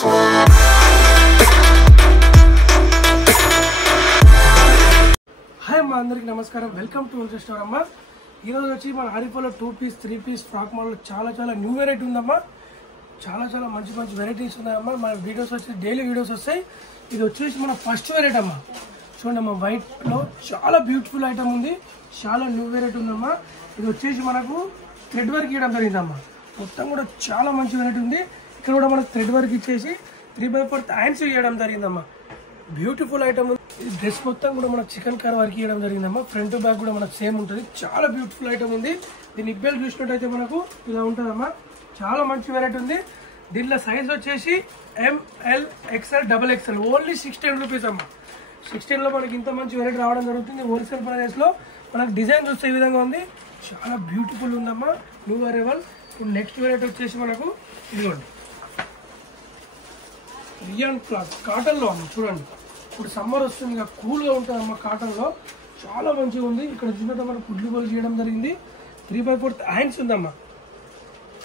Hi అమ్మా, అందరికి నమస్కారం. వెల్కమ్ టు హోల్సేల్ స్టోర్ అమ్మా. ఈరోజు వచ్చి మన ఆరిపోలో 2 పీస్ 3 పీస్ ఫ్రాక్ మోడల్ చాలా న్యూ వెరైటీ ఉందమ్మా. చాలా మంచి వెరైటీస్ ఉన్నాయమ్మా. మన వీడియోస్ వచ్చి డైలీ వీడియోస్ వస్తాయి. ఇది వచ్చేసి మన ఫస్ట్ వెరైటీ అమ్మా. చూడండి అమ్మా, వైట్ లో చాలా బ్యూటిఫుల్ ఐటమ్ ఉంది. చాలా న్యూ వెరైటీ ఉందమ్మా. ఇది వచ్చేసి మనకు థ్రెడ్ వర్క్ ఇవ్వడం జరిగిందమ్మా. మొత్తం కూడా చాలా మంచి వెరైటీ ఉంది. ఇక్కడ కూడా మనకు థ్రెడ్ వర్క్ ఇచ్చేసి 3/4 హ్యాండ్స్ ఇవ్వడం జరిగిందమ్మా. బ్యూటిఫుల్ ఐటమ్ ఉంది. ఈ డ్రెస్ మొత్తం కూడా మనకు చికెన్ కర్ వర్క్ ఇవ్వడం జరిగిందమ్మా. ఫ్రంట్ బ్యాక్ కూడా మనకు సేమ్ ఉంటుంది. చాలా బ్యూటిఫుల్ ఐటమ్ ఉంది. దీని నిబ్బెల్ చూసినట్టయితే మనకు ఇలా ఉంటుందమ్మా. చాలా మంచి వెరైటీ ఉంది. దీంట్లో సైజ్ వచ్చేసి ML XL XXL only 16 rupees అమ్మా. 16 లో మనకి ఇంత మంచి వెరైటీ రావడం జరుగుతుంది. హోల్సేల్ ప్రైస్ లో మనకు డిజైన్ చూస్తే ఈ విధంగా ఉంది. చాలా బ్యూటిఫుల్ ఉందమ్మా. New arrival. ఇప్పుడు నెక్స్ట్ వెరైటీ వచ్చేసి మనకు ఇదిగోండి, రియాన్ క్లాత్ కాటన్ లో అమ్మ. చూడండి, ఇప్పుడు సమ్మర్ వస్తుంది, ఇక కూల్ గా ఉంటుంది అమ్మ. కాటన్ లో చాలా మంచిగా ఉంది. ఇక్కడ చూసినట్టు మనకు కుడ్లు బోల్ చేయడం జరిగింది. 3/4 హ్యాండ్స్ ఉందమ్మా.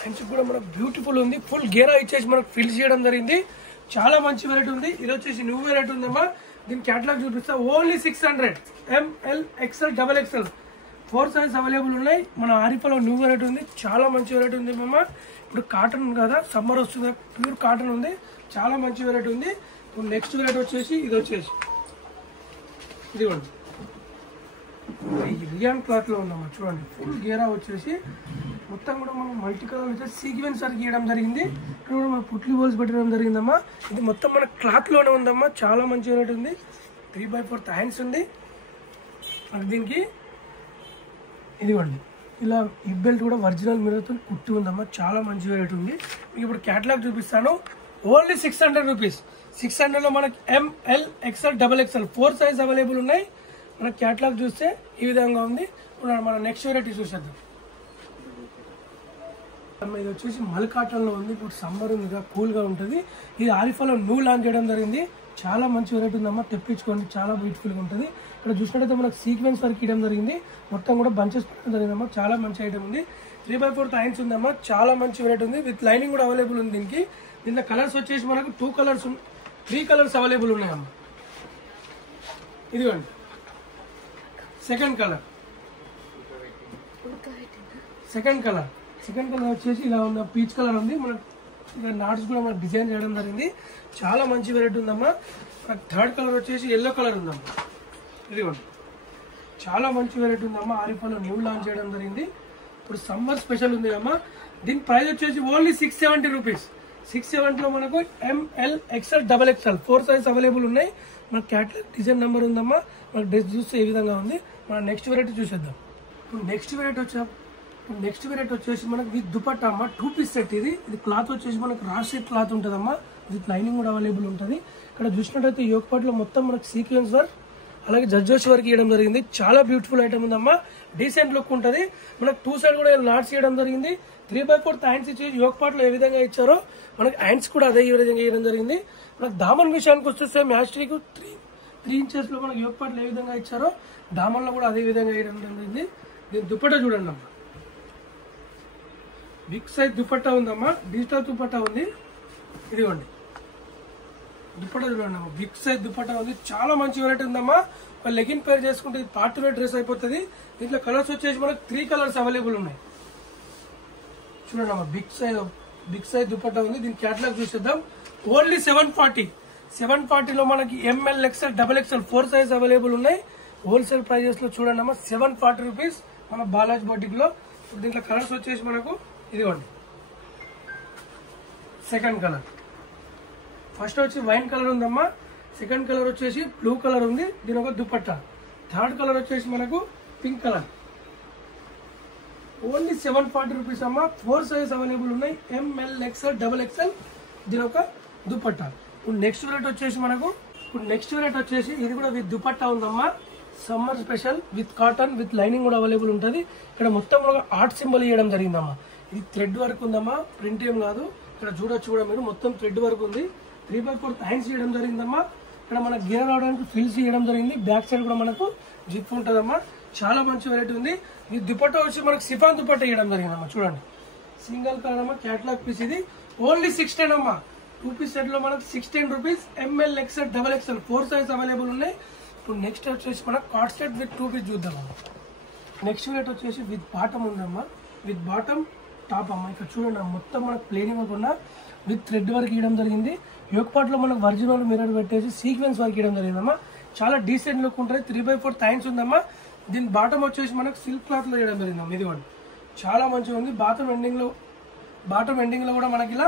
హ్యాండ్స్ కూడా మనకు బ్యూటిఫుల్ ఉంది. ఫుల్ గేరా ఇచ్చేసి మనకు ఫిల్ చేయడం జరిగింది. చాలా మంచి వెరైటీ ఉంది. ఇది వచ్చేసి న్యూ వెరైటీ ఉందమ్మా. దీని క్యాటలాగ్ చూపిస్తా. Only 600. ML XL XXL 4 size available ఉన్నాయి. మన ఆరిపోలో న్యూ వెరైటీ ఉంది. చాలా మంచి వెరైటీ ఉంది అమ్మ. ఇప్పుడు కాటన్ కదా, సమ్మర్ వస్తుంది, ప్యూర్ కాటన్ ఉంది. చాలా మంచి వెరైటీ ఉంది. ఇప్పుడు నెక్స్ట్ వెరైటీ వచ్చేసి ఇది వచ్చేసి ఇదిగోండి, రియాన్ క్లాత్ లో ఉందమ్మా. చూడండి, ఫుల్ గేరా వచ్చేసి మొత్తం కూడా మనం మల్టీ కలర్ వచ్చేసి సీక్వెన్స్ వర్క్ గీయడం జరిగింది. ఇక్కడ కూడా మనం పుట్లీ బోల్స్ పెట్టడం జరిగిందమ్మా. ఇది మొత్తం మన క్లాత్ లోనే ఉందమ్మా. చాలా మంచి వెరైటీ ఉంది. 3/4 హ్యాండ్స్ ఉంది. దీనికి ఇదిగోండి, ఇలా హిప్ బెల్ట్ కూడా ఒరిజినల్ మిర్రర్తో కుట్టి ఉందమ్మా. చాలా మంచి వెరైటీ ఉంది. మీకు ఇప్పుడు క్యాటలాగ్ చూపిస్తాను. Only 600 rupees. 600 లో మనకి ML XL XXL 4 size available ఉన్నాయి. మన క్యాటలాగ్ చూస్తే ఈ విధంగా ఉంది. ఇప్పుడు మన నెక్స్ట్ వెరైటీ చూసేద్దాం. ఇది వచ్చేసి మల్ కాటన్ లో ఉంది. ఇప్పుడు సమ్మర్ ఉంది, కూల్ గా ఉంటుంది. ఇది ఆరిపోలో న్యూ లాంచ్ చేయడం జరిగింది. చాలా మంచి వెరైటీ ఉందమ్మా. తెప్పించుకోండి, చాలా బ్యూటిఫుల్ గా ఉంటుంది. ఇక్కడ చూసినట్టయితే మనకు సీక్వెన్స్ వర్క్ ఇవ్వడం జరిగింది. మొత్తం కూడా బంచెస్ పెట్టడం జరిగిందమ్మా. చాలా మంచి ఐటమ్ ఉంది. 3/4 హ్యాండ్స్ ఉందమ్మా. చాలా మంచి వెరైటీ ఉంది. విత్ లైనింగ్ కూడా అవైలబుల్ ఉంది. దీంట్లో కలర్స్ వచ్చేసి మనకు 3 కలర్స్ అవైలబుల్ ఉన్నాయమ్మా. ఇదిగోండి, సెకండ్ కలర్ వచ్చేసి ఇలా ఉన్న పీచ్ కలర్ ఉంది. మనకు నాట్స్ కూడా మనకు డిజైన్ చేయడం జరిగింది. చాలా మంచి వెరైటీ ఉందమ్మా. థర్డ్ కలర్ వచ్చేసి ఎల్లో కలర్ ఉందమ్మా. ఇదిగోండి, చాలా మంచి వెరైటీ ఉందమ్మా. ఆరిపోలో న్యూ లాంచ్ చేయడం జరిగింది. ఇప్పుడు సమ్మర్ స్పెషల్ ఉంది అమ్మా. దీని ప్రైస్ వచ్చేసి ఓన్లీ 670 రూపీస్. 670 లో మనకు ML XL XXL 4 size available ఉన్నాయి. మన క్యాటలాగ్ డిజైన్ నెంబర్ ఉందమ్మా. మనకు డ్రెస్ చూస్తే ఏ విధంగా ఉంది. మన నెక్స్ట్ వెరైటీ చూసేద్దాం. ఇప్పుడు నెక్స్ట్ వెరైటీ వచ్చేసి మనకి విత్ దుపట్టా అమ్మా. 2 పీస్ సెట్. ఇది క్లాత్ వచ్చేసి మనకు రాషెట్ క్లాత్ ఉంటుందమ్మా. విత్ లైనింగ్ కూడా అవైలబుల్ ఉంటుంది. ఇక్కడ చూసినట్టయితే యోక్ పార్ట్ లో మొత్తం మనకు సీక్వెన్స్ వర్క్ అలాగే జర్జోస్ వర్క్ ఇవ్వడం జరిగింది. చాలా బ్యూటిఫుల్ ఐటమ్ ఉందమ్మా. డీసెంట్ లుక్ ఉంటుంది. మనకు 2 సైడ్ కూడా నాట్స్ ఇవ్వడం జరిగింది. 3/4 హ్యాండ్స్ ఇచ్చి యోక్ పార్ట్ లో ఏ విధంగా ఇచ్చారో మనకి హ్యాండ్స్ కూడా అదే విధంగా ఇవ్వడం జరిగింది. మనకు దామన్ విషయానికి వస్తే మ్యాస్ట్రీకు 3 ఇంచెస్ లో మనకి యోక్ పార్ట్ లో ఏ విధంగా ఇచ్చారో దామన్ లో కూడా అదే విధంగా ఇవ్వడం జరిగింది. దీని దుపట్టా చూడండి అమ్మా. బిగ్ సైజ్ దుపట్టా ఉందమ్మా. డిజిటల్ దుపట్టా ఉంది. ఇదిగోండి, దుపట్టా చూడండి అమ్మా. బిగ్ సైజ్ దుపట్టా ఉంది. చాలా మంచి వెరైటీ ఉందమ్మా. లెగిన్ పేర్ చేసుకుంటే పార్టీ వేర్ డ్రెస్ అయిపోతుంది. దీంట్లో కలర్స్ వచ్చేసి మనకు 3 కలర్స్ అవైలబుల్ ఉన్నాయి. చూడండి అమ్మా, బిగ్ సైజ్ దుపట్టా ఉంది. దీని క్యాటలాగ్ చూసేద్దాం. ఓన్లీ 740 లో మనకి ML XL XXL 4 size available ఉన్నాయి. హోల్సేల్ ప్రైజెస్ లో చూడండి అమ్మా. 740 రూపీస్ మన బాలాజ్ బొటిక్ లో. దీంట్లో కలర్స్ వచ్చేసి మనకు ఇదిగోండి, సెకండ్ కలర్. ఫస్ట్ వచ్చి వైన్ కలర్ ఉందమ్మా. సెకండ్ కలర్ వచ్చేసి బ్లూ కలర్ ఉంది. దీని ఒక దుపట్టా. థర్డ్ కలర్ వచ్చేసి మనకు పింక్ కలర్. ఓన్లీ 740 రూపీస్ అమ్మా. 4 సైజ్ అవైలబుల్ ఉన్నాయి. ML XL XXL దీని ఒక దుపట్టా. ఇప్పుడు నెక్స్ట్ వెరైటీ వచ్చేసి ఇది కూడా విత్ దుపట్టా ఉందమ్మా. Summer special with cotton with lining కూడా అవైలబుల్ ఉంటుంది. ఇక్కడ మొత్తం ఆర్ట్ సింబల్ ఇవ్వడం జరిగిందమ్మా. ఇది థ్రెడ్ వర్క్ ఉందమ్మా. ప్రింట్ ఏం కాదు. ఇక్కడ చూడొచ్చు కూడా మీరు, మొత్తం థ్రెడ్ వర్క్ ఉంది. 3/4 హ్యాండ్స్ చేయడం జరిగిందమ్మా. ఇక్కడ మనకు గేర్ రావడానికి ఫిల్స్ చేయడం జరిగింది. బ్యాక్ సైడ్ కూడా మనకు జిప్ ఉంటుందమ్మా. చాలా మంచి వెరైటీ ఉంది. ఈ దుపట్టా వచ్చి మనకు సిఫాన్ దుపట్టా ఇవ్వడం జరిగిందమ్మా. చూడండి, సింగిల్ కలర్ అమ్మా. క్యాటలాగ్ పీస్ ఇది. ఓన్లీ 610 అమ్మా. 2 పీస్ సెట్ లో మనకు 16 rupees. ML XL XXL 4 size available ఉన్నాయి. ఇప్పుడు నెక్స్ట్ వచ్చేసి మనకు కార్డ్ సెట్ విత్ 2 పీస్ చూద్దాం. నెక్స్ట్ రేట్ వచ్చేసి విత్ బాటమ్ ఉందమ్మా. విత్ బాటమ్ టాప్ అమ్మ. ఇక్కడ చూడండి మొత్తం మనకు ప్లేన్ ఇవ్వకుండా విత్ థ్రెడ్ వర్క్ ఇవ్వడం జరిగింది. యోక్ పార్ట్ లో మనకు ఒరిజినల్ మిర్రర్ పెట్టేసి సీక్వెన్స్ వర్క్ ఇవ్వడం జరిగిందమ్మా. చాలా డీసెంట్ లుక్ ఉంటుంది. 3/4 థైన్స్ ఉందమ్మా. దీని బాటమ్ వచ్చేసి మనకు సిల్క్ క్లాత్ లో ఇవ్వడం జరిగిందమ్మా. ఇదిగోండి చాలా మంచిగా ఉంది. బాటమ్ ఎండింగ్ లో కూడా మనకి ఇలా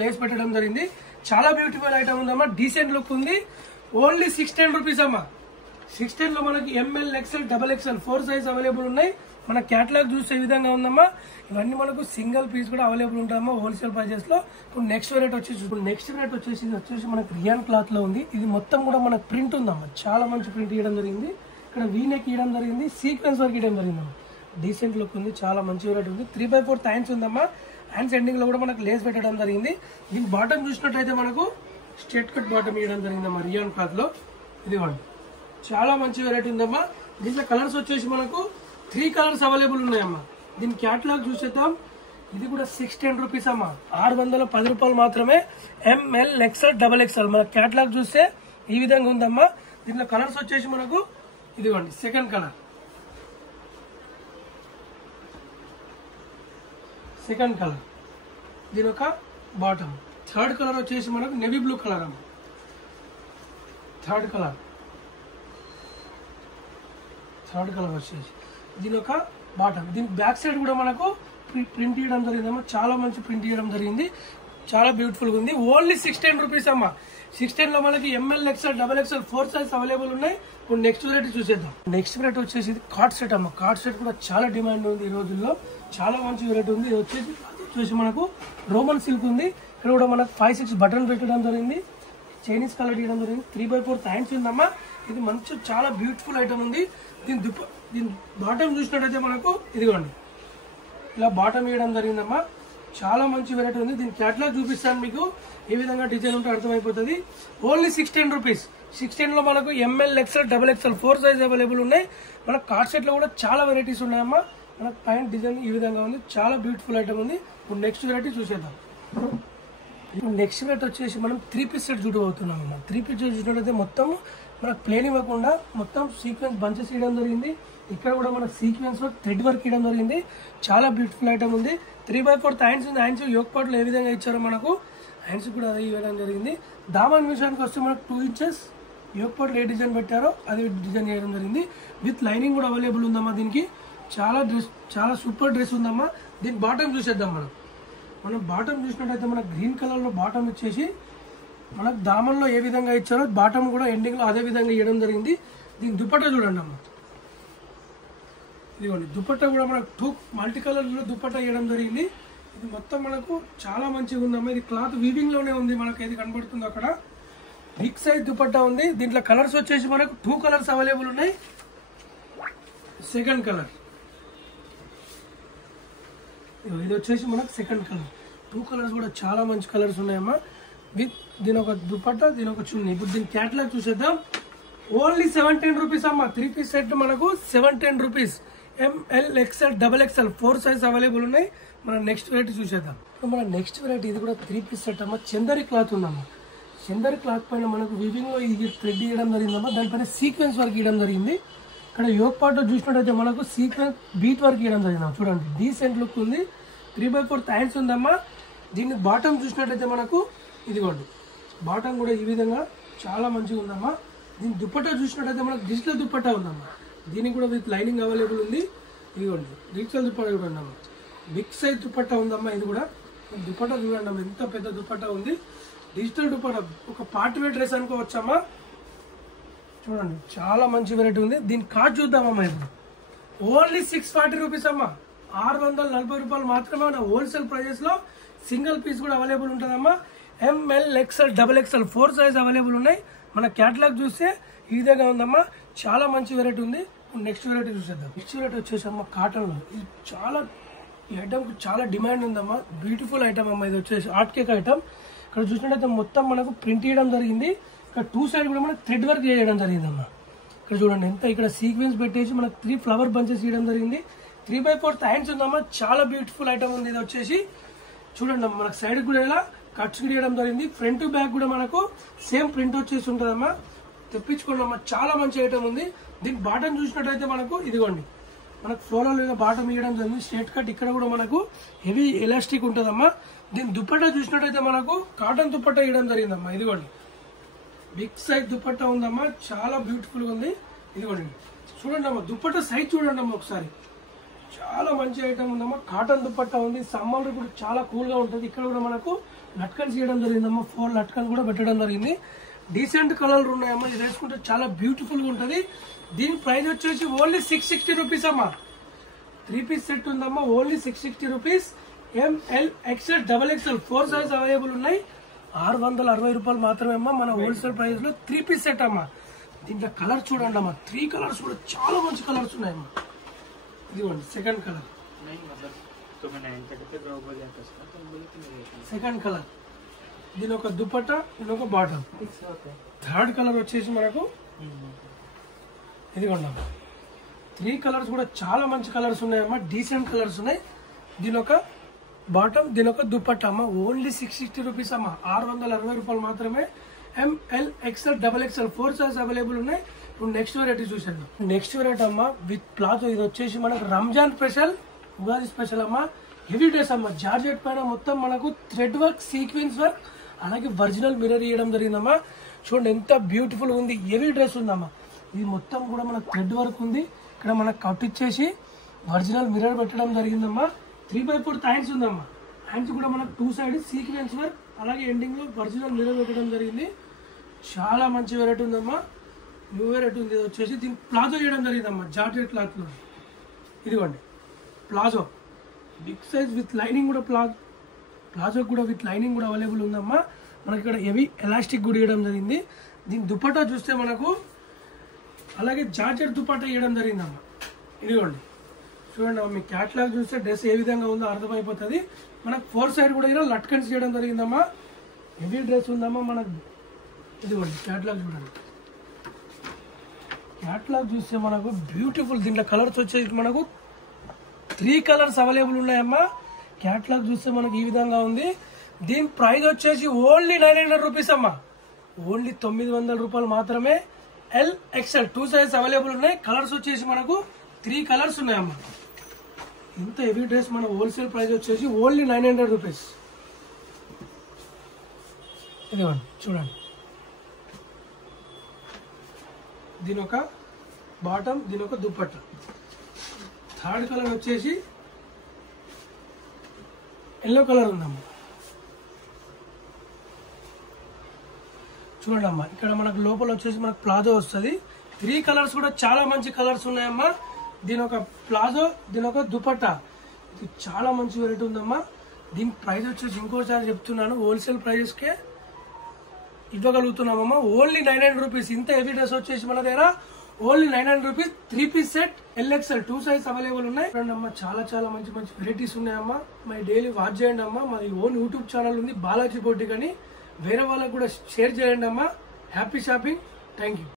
లేస్ పెట్టడం జరిగింది. చాలా బ్యూటిఫుల్ ఐటమ్ ఉందమ్మా. డీసెంట్ లుక్ ఉంది. ఓన్లీ 610 రూపీస్ అమ్మా. 610 లో మనకి ML XL XXL 4 size available ఉన్నాయి. మన క్యాటలాగ్ చూసే విధంగా ఉందమ్మా. ఇవన్నీ మనకు సింగిల్ పీస్ కూడా అవైలబుల్ ఉంటాయమ్మా హోల్సేల్ ప్రైజెస్ లో. ఇప్పుడు నెక్స్ట్ రేట్ వచ్చేసి మనకి రియాన్ క్లాత్ లో ఉంది. ఇది మొత్తం కూడా మనకు ప్రింట్ ఉందమ్మా. చాలా మంచి ప్రింట్ ఇవ్వడం జరిగింది. ఇక్కడ వీ నెక్ ఇవ్వడం జరిగింది. సీక్వెన్స్ వర్క్ ఇవ్వడం జరిగిందమ్మా. డీసెంట్ లుక్ ఉంది. చాలా మంచి రేట్ ఉంది. 3/4 థైన్స్ ఉందమ్మా. హ్యాండ్స్ ఎండింగ్ లో కూడా మనకు లేస్ పెట్టడం జరిగింది. దీని బాటమ్ చూసినట్టయితే మనకు స్ట్రేట్ కట్ బాటమ్ ఇవ్వడం జరిగిందమ్మా రియాన్ క్లాత్ లో. ఇదిగోండి చాలా మంచి వెరైటీ ఉందమ్మా. దీంట్లో కలర్స్ వచ్చేసి మనకు 3 కలర్స్ అవైలబుల్ ఉన్నాయమ్మా. దీని క్యాటలాగ్ చూసేద్దాం. ఇది కూడా 610 రూపీస్ అమ్మా. 610 రూపాయలు మాత్రమే. ML XL XXL మన క్యాటలాగ్ చూస్తే ఈ విధంగా ఉందమ్మా. దీంట్లో కలర్స్ వచ్చేసి మనకు ఇదిగోండి సెకండ్ కలర్ దీని ఒక బాటమ్. థర్డ్ కలర్ వచ్చేసి మనకు నేవీ బ్లూ కలర్ అమ్మ. థర్డ్ కలర్ వచ్చేసి దీని ఒక బాటమ్. దీని బ్యాక్ సైడ్ కూడా మనకు ప్రింట్ ఇవ్వడం జరిగిందమ్మా. చాలా మంచి ప్రింట్ ఇవ్వడం జరిగింది. చాలా బ్యూటిఫుల్ గా ఉంది. ఓన్లీ 610 రూపీస్ అమ్మా. 610 లో మనకి ML XL XXL 4 size available ఉన్నాయి. ఇప్పుడు నెక్స్ట్ వెరైటీ చూసేద్దాం. నెక్స్ట్ వెరైటీ వచ్చేసి కార్డ్ సెట్ అమ్మా. కార్డ్ సెట్ కూడా చాలా డిమాండ్ ఉంది ఈ రోజుల్లో. చాలా మంచి వెరైటీ ఉంది. ఇది వచ్చేసి మనకు రోమన్ సిల్క్ ఉంది. ఇక్కడ కూడా మనకు 5-6 బటన్ పెట్టడం జరిగింది. చైనీస్ కలర్ ఇవ్వడం జరిగింది. 3/4 థైన్స్ ఉందమ్మా. ఇది మంచి చాలా బ్యూటిఫుల్ ఐటమ్ ఉంది. దీని బాటమ్ చూసినట్టయితే మనకు ఇదిగోండి ఇలా బాటమ్ ఇవ్వడం జరిగిందమ్మా. చాలా మంచి వెరైటీ ఉంది. దీని క్యాటలాగ్ చూపిస్తాను మీకు. ఏ విధంగా డిజైన్ ఉంటే అర్థమైపోతుంది. Only 610 rupees. 610 లో మనకు ML XL XXL 4 size available ఉన్నాయి. మన కార్డ్ సెట్ లో కూడా చాలా వెరైటీస్ ఉన్నాయమ్మా. మనకు పైన డిజైన్ ఈ విధంగా ఉంది. చాలా బ్యూటిఫుల్ ఐటమ్ ఉంది. ఇప్పుడు నెక్స్ట్ వెరైటీ చూసేద్దాం. నెక్స్ట్ వెరైటీ వచ్చేసి మనం 3 పీస్ సెట్ చూడబోతున్నాం అమ్మా. 3 పీస్ సెట్ చూసినట్టయితే మొత్తం మనకు ప్లేన్ ఇవ్వకుండా మొత్తం సీక్వెన్స్ బంచెస్ ఇవ్వడం జరిగింది. ఇక్కడ కూడా మనకు సీక్వెన్స్ లో థ్రెడ్ వర్క్ ఇవ్వడం జరిగింది. చాలా బ్యూటిఫుల్ ఐటమ్ ఉంది. 3/4 హ్యాండ్స్ ఉంది. హ్యాండ్స్ యోక్ పార్ట్ లో ఏ విధంగా ఇచ్చారో మనకు హ్యాండ్స్ కూడా అదే ఇవ్వడం జరిగింది. దామన్ విషయానికి వస్తే మనకు 2 ఇంచెస్ యోక్ పార్ట్ లో ఏ డిజైన్ పెట్టారో అదే డిజైన్ చేయడం జరిగింది. విత్ లైనింగ్ కూడా అవైలబుల్ ఉందమ్మా. దీనికి చాలా సూపర్ డ్రెస్ ఉందమ్మా. దీని బాటమ్ చూసేద్దాం. మనం బాటమ్ చూసినట్టయితే మనకు గ్రీన్ కలర్ లో బాటమ్ ఇచ్చేసి మనకు దామన్లో ఏ విధంగా ఇచ్చారో బాటమ్ కూడా ఎండింగ్ లో అదే విధంగా ఇవ్వడం జరిగింది. దీని దుపట్టా చూడండి అమ్మా. ఇదిగోండి దుపట్టా కూడా మనకు 2 మల్టీ కలర్ లో దుపట్టా ఇవ్వడం జరిగింది. ఇది మొత్తం మనకు చాలా మంచిగా ఉందమ్మా. ఇది క్లాత్ వీవింగ్ లోనే ఉంది. మనకు ఏది కనబడుతుందో అక్కడ బిగ్ సైజ్ దుపట్టా ఉంది. దీంట్లో కలర్స్ వచ్చేసి మనకు 2 కలర్స్ అవైలబుల్ ఉన్నాయి. సెకండ్ కలర్ ఇది వచ్చేసి మనకు సెకండ్ కలర్. 2 కలర్స్ కూడా చాలా మంచి కలర్స్ ఉన్నాయమ్మా. విత్ దీని ఒక దుపట్టా దీని ఒక చున్నీ. ఇప్పుడు దీని క్యాటలాగ్ చూసేద్దాం. ఓన్లీ 710 రూపీస్ అమ్మా. 3 పీస్ సెట్ మనకు 710 rupees. ML XL XXL 4 size available ఉన్నాయి. మన నెక్స్ట్ వెరైటీ చూసేద్దాం. మన నెక్స్ట్ వెరైటీ ఇది కూడా 3 పీస్ సెట్ అమ్మా. చందరి క్లాత్ ఉందమ్మా. చందరి క్లాత్ పైన మనకు వీవింగ్ లో ఇది థ్రెడ్ ఇవ్వడం జరిగిందమ్మా. దానిపైన సీక్వెన్స్ వర్క్ ఇవ్వడం జరిగింది. ఇక్కడ యోక్ పార్ట్ చూసినట్టయితే మనకు సీక్వెన్స్ బీట్ వర్క్ ఇవ్వడం జరిగింది. చూడండి డీసెంట్ లుక్ ఉంది. 3/4 థైన్స్ ఉందమ్మా. దీన్ని బాటమ్ చూసినట్టయితే మనకు ఇదిగోండి బాటమ్ కూడా ఈ విధంగా చాలా మంచిగా ఉందమ్మా. దీని దుపట్టా చూసినట్టయితే మనకు డిజిటల్ దుపట్టా ఉందమ్మా. దీనికి కూడా విత్ లైనింగ్ అవైలబుల్ ఉంది. ఇదిగోండి డిజిటల్ దుపట్టా కూడా ఉందమ్మా. బిగ్ సైజ్ దుపట్టా ఉందమ్మా. ఇది కూడా దుపట్టా చూడండి అమ్మా ఎంత పెద్ద దుపట్టా ఉంది. డిజిటల్ దుపట్టా ఒక పార్టీ వేర్ డ్రెస్ అనుకోవచ్చమ్మా. చూడండి చాలా మంచి వెరైటీ ఉంది. దీని కార్డ్ చూద్దామమ్మా. ఇప్పుడు ఓన్లీ 640 రూపీస్ అమ్మా. 640 రూపాయలు మాత్రమే. మన హోల్సేల్ ప్రైజెస్ లో సింగిల్ పీస్ కూడా అవైలబుల్ ఉంటుందమ్మా. ML XL XXL 4 size available ఉన్నాయి. మన క్యాటలాగ్ చూస్తే ఈ విధంగా ఉందమ్మా. చాలా మంచి వెరైటీ ఉంది. నెక్స్ట్ వెరైటీ చూసేద్దాం. నెక్స్ట్ వెరైటీ వచ్చేసి అమ్మా కాటన్ లో. ఇది ఈ ఐటమ్ చాలా డిమాండ్ ఉందమ్మా. బ్యూటిఫుల్ ఐటమ్ అమ్మా. ఇది వచ్చేసి ఆర్ట్ కేక్ ఐటమ్. ఇక్కడ చూసినట్టయితే మొత్తం మనకు ప్రింట్ చేయడం జరిగింది. ఇక్కడ 2 సైడ్ కూడా మనకు థ్రెడ్ వర్క్ చేయడం జరిగిందమ్మా. ఇక్కడ చూడండి ఎంత ఇక్కడ సీక్వెన్స్ పెట్టేసి మనకు 3 ఫ్లవర్ బంచెస్ ఇవ్వడం జరిగింది. 3/4 హ్యాండ్స్ ఉందమ్మా. చాలా బ్యూటిఫుల్ ఐటమ్ ఉంది. ఇది వచ్చేసి చూడండి మనకు సైడ్ కూడా ఇలా కట్స్ గీయడం జరిగింది. ఫ్రంట్ బ్యాక్ కూడా మనకు సేమ్ ప్రింట్ వచ్చేసి ఉంటుందమ్మా. తెప్పించుకోండి అమ్మా, చాలా మంచి ఐటమ్ ఉంది. దీని బాటం చూసినట్టయితే మనకు ఇదిగోండి, మనకు ఫ్లోరల్ బాటం ఇవ్వడం జరిగింది. స్ట్రేట్ కట్ ఇక్కడ కూడా మనకు హెవీ ఎలాస్టిక్ ఉంటుందమ్మా. దీని దుపట్టా చూసినట్టయితే మనకు కాటన్ దుపట్టా ఇవ్వడం జరిగిందమ్మా. ఇదిగోండి, బిగ్ సైజ్ దుపట్టా ఉందమ్మా, చాలా బ్యూటిఫుల్ గా ఉంది. ఇదిగోండి చూడండి అమ్మా, దుపట్టా సైజ్ చూడండి అమ్మా ఒకసారి, చాలా మంచి ఐటమ్ ఉందమ్మా. కాటన్ దుపట్టా ఉంది. సమ్మర్ కూడా చాలా కూల్ గా ఉంటుంది. ఇక్కడ కూడా మనకు లట్కన్స్ చేయడం జరిగిందమ్మా. 4 లట్కన్స్ కూడా పెట్టడం జరిగింది. డీసెంట్ కలర్లు ఉన్నాయమ్మా. ఇది వేసుకుంటే చాలా బ్యూటిఫుల్ గా ఉంటుంది. దీని ప్రైస్ వచ్చేసి ఓన్లీ 660 రూపీస్ అమ్మా. 3 పీస్ సెట్ ఉందమ్మా, only 660 rupees. ML XL XXL 4 size available ఉన్నాయి. 660 రూపాయలు మాత్రమే అమ్మా మన హోల్సేల్ ప్రైస్ లో 3 పీస్ సెట్ అమ్మా. దీంట్లో కలర్ చూడండి అమ్మా, 3 కలర్స్ కూడా చాలా మంచి కలర్స్ ఉన్నాయమ్మా. ఇదిగోండి సెకండ్ కలర్, సెకండ్ కలర్, దీని ఒక దుపట్టా, దీని ఒక బాటమ్. థర్డ్ కలర్ వచ్చేసి మనకు ఇదిగోండి అమ్మా. 3 కలర్స్ కూడా చాలా మంచి కలర్స్ ఉన్నాయమ్మా, డీసెంట్ కలర్స్ ఉన్నాయి. దీని ఒక బాటమ్, దీని ఒక దుపట్టా అమ్మా. ఓన్లీ 660 రూపీస్ అమ్మా. 660 రూపాయలు మాత్రమే. ML XL XXL 4 size available ఉన్నాయి. ఇప్పుడు నెక్స్ట్ వెరైటీ చూసాను. నెక్స్ట్ వెరైటీ అమ్మా విత్ ప్లాజో. ఇది వచ్చేసి మనకు రంజాన్ స్పెషల్, ఉగాది స్పెషల్ అమ్మా. హెవీ డ్రెస్ అమ్మా. జార్జెట్ పైన మొత్తం మనకు థ్రెడ్ వర్క్, సీక్వెన్స్ వర్క్, అలాగే ఒరిజినల్ మిర్రర్ ఇవ్వడం జరిగిందమ్మా. చూడండి ఎంత బ్యూటిఫుల్ ఉంది. హెవీ డ్రెస్ ఉందమ్మా. ఇది మొత్తం కూడా మనకు థ్రెడ్ వర్క్ ఉంది. ఇక్కడ మనకు కట్ ఇచ్చేసి ఒరిజినల్ మిర్రర్ పెట్టడం జరిగిందమ్మా. 3x4 హ్యాండ్స్ ఉందమ్మా. హ్యాండ్స్ కూడా మనకు 2 సైడ్ సీక్వెన్స్ వర్క్, అలాగే ఎండింగ్ లో ఒరిజినల్ మిర్రర్ పెట్టడం జరిగింది. చాలా మంచి వెరైటీ ఉందమ్మా. న్యూ వెరైటీ ఉంది. ఇది వచ్చేసి దీనికి ప్లాజో చేయడం జరిగిందమ్మా, జార్జెట్ క్లాత్ లో. ఇదిగోండి palazzo, big size with lining కూడా. ప్లాజో కూడా విత్ లైనింగ్ కూడా అవైలబుల్ ఉందమ్మా. మనకి ఇక్కడ హెవీ ఎలాస్టిక్ కూడా ఇవ్వడం జరిగింది. దీని దుపట్టా చూస్తే మనకు అలాగే జార్జెట్ దుపట్టా ఇవ్వడం జరిగిందమ్మా. ఇదిగోండి చూడండి అమ్మా, మీ క్యాట్లాగ్ చూస్తే డ్రెస్ ఏ విధంగా ఉందో అర్థమైపోతుంది. మనకు 4 సైడ్ కూడా ఇలా లట్కన్స్ చేయడం జరిగిందమ్మా. హెవీ డ్రెస్ ఉందమ్మా మనకు. ఇదిగోండి క్యాట్లాగ్ చూడండి. క్యాట్లాగ్ చూస్తే మనకు బ్యూటిఫుల్. దీంట్లో కలర్స్ వచ్చేసి మనకు 3 కలర్స్ అవైలబుల్ ఉన్నాయమ్మా. క్యాట్లాగ్ చూస్తే మనకు ఈ విధంగా ఉంది. దీని ప్రైస్ వచ్చేసి ఓన్లీ 900 రూపీస్ అమ్మా. ఓన్లీ 900 రూపాయలు మాత్రమే. LXL 2 సైజ్ అవైలబుల్ ఉన్నాయి. కలర్స్ వచ్చేసి మనకు 3 కలర్స్ ఉన్నాయమ్మా. ఇంత హెవీ డ్రెస్ మన హోల్సేల్ ప్రైస్ వచ్చేసి ఓన్లీ 900 రూపీస్. ఇదిగోండి చూడండి, దీని ఒక బాటమ్, దీని ఒక దుపట్టా. థర్డ్ కలర్ వచ్చేసి ఎల్లో కలర్ ఉందమ్మా. చూడండి అమ్మా, ఇక్కడ మనకు లోపల వచ్చేసి మనకు ప్లాజో వస్తుంది. 3 కలర్స్ కూడా చాలా మంచి కలర్స్ ఉన్నాయమ్మా. దీని ఒక ప్లాజో, దీని ఒక దుపట్టా. ఇది చాలా మంచి వెరైటీ ఉందమ్మా. దీని ప్రైస్ వచ్చేసి ఇంకోసారి చెప్తున్నాను, హోల్సేల్ ప్రైజెస్ కే ఇవ్వగలుగుతున్నామమ్మా. Only 900 rupees. ఇంత హెవీ డ్రెస్ వచ్చేసి మన దగ్గర only 900 rupees. 3 piece set LXL 2 size available ఉన్నాయి. అమ్మా చాలా చాలా మంచి మంచి వెరైటీస్ ఉన్నాయమ్మా. మై డైలీ వాచ్ చేయండి అమ్మా. మాది ఓన్ యూట్యూబ్ ఛానల్ ఉంది బాలాజీ బొటిక్ అని. వేరే వాళ్ళకు కూడా షేర్ చేయండి అమ్మా. Happy shopping. Thank you.